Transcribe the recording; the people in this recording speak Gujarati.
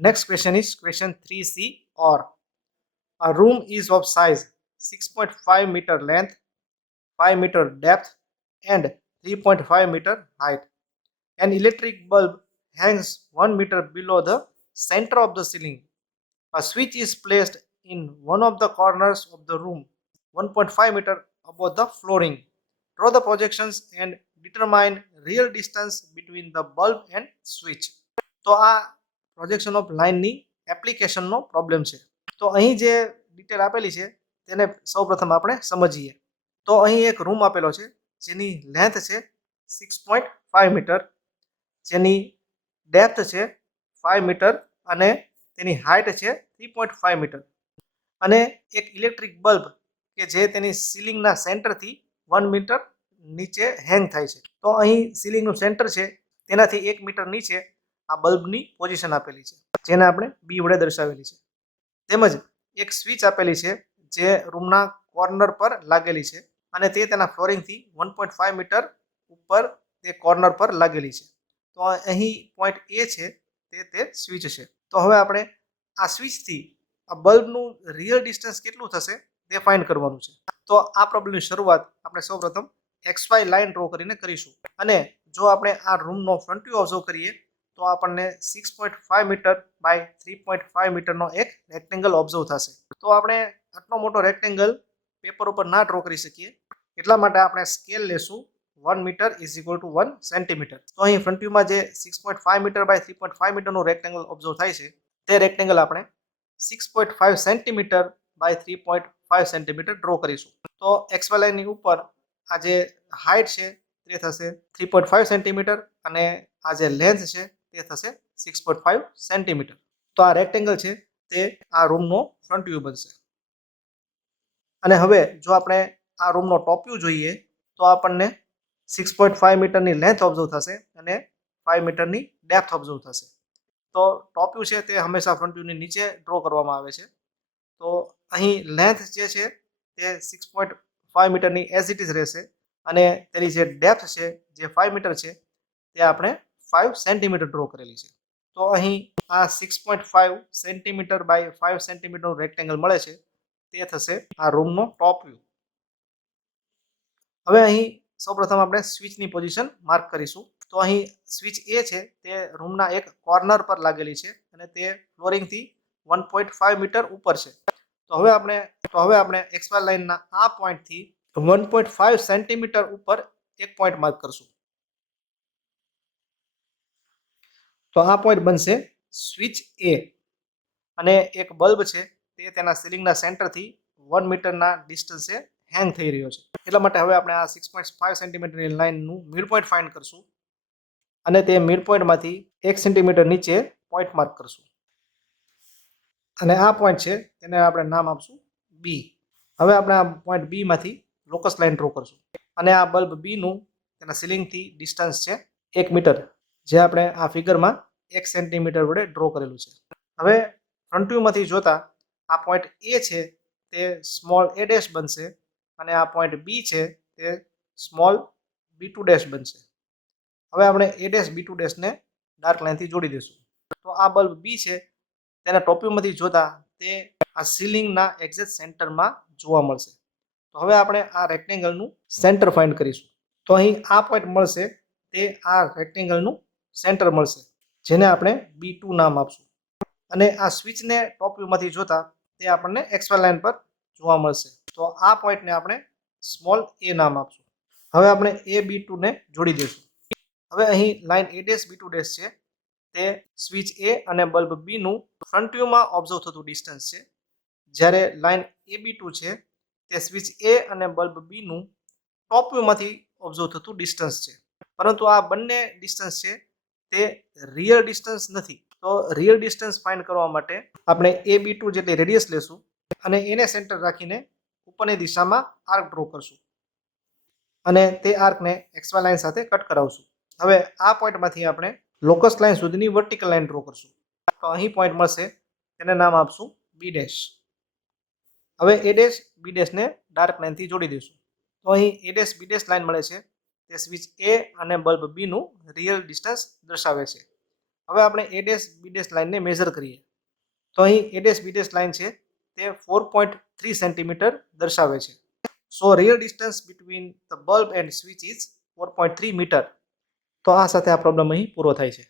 Next question is question 3C, or a room is of size 6.5 meter length, 5 meter depth and 3.5 meter height. An electric bulb hangs 1 meter below the center of the ceiling. A switch is placed in one of the corners of the room 1.5 meter above the flooring. Draw the projections and determine real distance between the bulb and switch. તો આ પ્રોજેક્શન ઓફ લાઇનની એપ્લિકેશનનો પ્રોબ્લેમ છે. તો અહીં જે ડિટેલ આપેલી છે તેને સૌપ્રથમ આપણે સમજીએ. તો અહીં એક રૂમ આપેલો છે જેની લેન્થ છે 6.5 મીટર, જેની ડેપ્થ છે 5 મીટર અને તેની હાઇટ છે 3.5 મીટર. અને એક ઇલેક્ટ્રિક બલ્બ કે જે તેની સીલિંગના સેન્ટરથી 1 મીટર નીચે હેંગ થાય છે. તો અહીં સીલિંગનું સેન્ટર છે તેનાથી 1 મીટર નીચે આ બલ્બની પોઝિશન આપેલી છે, જેને આપણે બી વડે દર્શાવેલી છે. તેમજ એક સ્વિચ આપેલી છે જે રૂમના કોર્નર પર લાગેલી છે અને તે તેના ફ્લોરિંગથી 1.5 મીટર ઉપર તે કોર્નર પર લાગેલી છે. તો અહીં પોઈન્ટ એ છે તે સ્વિચ છે. તો હવે આપણે આ સ્વિચથી આ બલ્બનું રિયલ ડિસ્ટન્સ કેટલું થશે તે ફાઇન્ડ કરવાનું છે. તો આ પ્રોબ્લેમની શરૂઆત આપણે સૌપ્રથમ XY લાઇન ડ્રો કરીને કરીશું. અને જો આપણે આ રૂમનો ફ્રન્ટ વ્યૂ ઓબ્ઝર્વ કરીએ તો આપણને 6.5 મીટર બાય 3.5 મીટરનો એક રેક્ટેંગલ ઓબ્ઝર્વ થશે. તો આપણે આટલો મોટો રેક્ટેંગલ પેપર ઉપર ના ડ્રો કરી શકીએ, એટલા માટે આપણે સ્કેલ લેશું 1 metre is equal to 1 centimetre. તો અહીં ફ્રન્ટ વ્યૂમાં જે 6.5 મીટર બાય 3.5 મીટરનું રેક્ટેંગલ ઓબ્ઝર્વ થાય છે તે રેક્ટેંગલ આપણે 6.5 સેન્ટીમીટર બાય 3.5 સેન્ટીમીટર ડ્રો કરીશું. તો XY લાઇનની ઉપર આ જે હાઇટ છે તે થશે 3.5 સેન્ટીમીટર અને આ જે લેન્થ છે તે થશે 6.5 સેન્ટીમીટર. તો આ રેક્ટેંગલ છે તે આ રૂમનો ફ્રન્ટ વ્યૂ બનશે. અને હવે જો આપણે આ રૂમનો ટોપ વ્યૂ જોઈએ તો આપણને 6.5 મીટરની લેન્થ ઓબ્ઝર્વ થશે અને 5 મીટરની ડેપ્થ ઓબ્ઝર્વ થશે. તો ટોપ વ્યૂ છે તે હંમેશા ફ્રન્ટ વ્યૂની નીચે ડ્રો કરવામાં આવે છે. તો અહીં લેન્થ જે છે તે 6.5 મીટરની એઝ ઇટ ઇઝ રહેશે અને તેની જે ડેપ્થ છે જે 5 મીટર છે તે આપણે 5 સેન્ટીમીટર ડ્રો કરેલી છે. તો અહીં આ 6.5 સેન્ટીમીટર બાય 5 સેન્ટીમીટરનું રેક્ટેંગલ મળે છે, તે થશે આ રૂમનો ટોપ વ્યૂ. હવે અહીં સૌપ્રથમ આપણે સ્વિચની પોઝિશન માર્ક કરીશું. તો અહીં સ્વિચ એ છે તે રૂમના એક કોર્નર પર લાગેલી છે અને તે ફ્લોરિંગથી 1.5 મીટર ઉપર છે. તો હવે આપણે XY લાઇનના આ પોઈન્ટથી 1.5 સેન્ટીમીટર ઉપર એક પોઈન્ટ માર્ક કરશું. તો આ પોઈન્ટ બનશે સ્વિચ એ. અને એક બલ્બ છે તે તેના સીલિંગના સેન્ટરથી 1 મીટરના ડિસ્ટન્સે હેંગ થઈ રહ્યો છે. એટલા માટે હવે આપણે આ 6.5 સેન્ટીમીટરની લાઇનનું મિડ પોઈન્ટ ફાઇન્ડ કરશું અને તે મિડ પોઈન્ટમાંથી 1 સેન્ટીમીટર નીચે પોઈન્ટ માર્ક કરશું. અને આ પોઈન્ટ છે તેને આપણે નામ આપશું બી. હવે આપણે આ પોઈન્ટ બી માંથી લોકસ લાઇન ડ્રો કરશું અને આ બલ્બ બીનું તેના સીલિંગથી ડિસ્ટન્સ છે 1 મીટર, જે આપણે આ ફિગરમાં 1 સેન્ટીમીટર વડે ડ્રો કરેલું છે. હવે ફ્રન્ટ વ્યૂમાંથી જોતા આ પોઈન્ટ એ છે તે સ્મોલ a ડેશ બનશે અને આ પોઈન્ટ બી છે તે સ્મોલ b2 ડેશ બનશે. હવે આપણે a ડેશ b2 ડેશને ડાર્ક લાઇનથી જોડી દઈશું. તો આ બલ્બ બી છે તેના ટોપ વ્યૂમાંથી જોતા તે આ સીલિંગના એક્ઝેક્ટ સેન્ટરમાં જોવા મળશે. તો હવે આપણે આ રેક્ટેંગલનું સેન્ટર ફાઇન્ડ કરીશું. તો અહીં આ પોઈન્ટ મળશે તે આ રેક્ટેંગલનું સેન્ટર મળશે, જેને આપણે B2 નામ આપશું. અને આ સ્વિચને ટોપ વ્યૂમાંથી જોતા તે આપણને XY લાઇન પર જોવા મળશે. તો આ પોઈન્ટને આપણે સ્મોલ a નામ આપશું. હવે આપણે a B2 ને જોડી દઈશું. હવે અહીં line a dash b2 dash છે તે સ્વિચ એ અને બલ્બ બીનું ફ્રન્ટ વ્યૂમાં ઓબ્ઝર્વ થતું ડિસ્ટન્સ છે, જ્યારે લાઇન AB2 છે તે સ્વિચ એ અને બલ્બ બીનું ટોપ વ્યૂમાંથી ઓબ્ઝર્વ થતું ડિસ્ટન્સ છે. પરંતુ આ બંને ડિસ્ટન્સ છે તે રિયલ ડિસ્ટન્સ નથી. તો રિયલ ડિસ્ટન્સ ફાઇન્ડ કરવા માટે આપણે AB2 જેટલી રેડિયસ લેશું અને એને સેન્ટર રાખીને ઉપરની દિશામાં આર્ક ડ્રો કરશું અને તે આર્કને XY લાઇન સાથે કટ કરાવશું. હવે આ પોઈન્ટમાંથી આપણે લોકસ લાઇન સુધીની વર્ટિકલ લાઇન ડ્રો કરશું. તો અહીં પોઈન્ટ મળશે, તેને નામ આપશું બી ડેશ. હવે a ડેશ બી ડેશને ડાર્ક લાઇનથી જોડી દઈશું. તો અહીં a dash B dash line મળે છે તે સ્વિચ એ અને બલ્બ બીનું રિયલ ડિસ્ટન્સ દર્શાવે છે. હવે આપણે એ ડેશ બી ડેશ લાઇનને મેઝર કરીએ તો અહીં A dash B dash line છે તે 4.3 સેન્ટીમીટર દર્શાવે છે. So real distance between the bulb and switch is 4.3 metre. તો આ સાથે આ પ્રોબ્લેમ અહીં પૂરો થાય છે.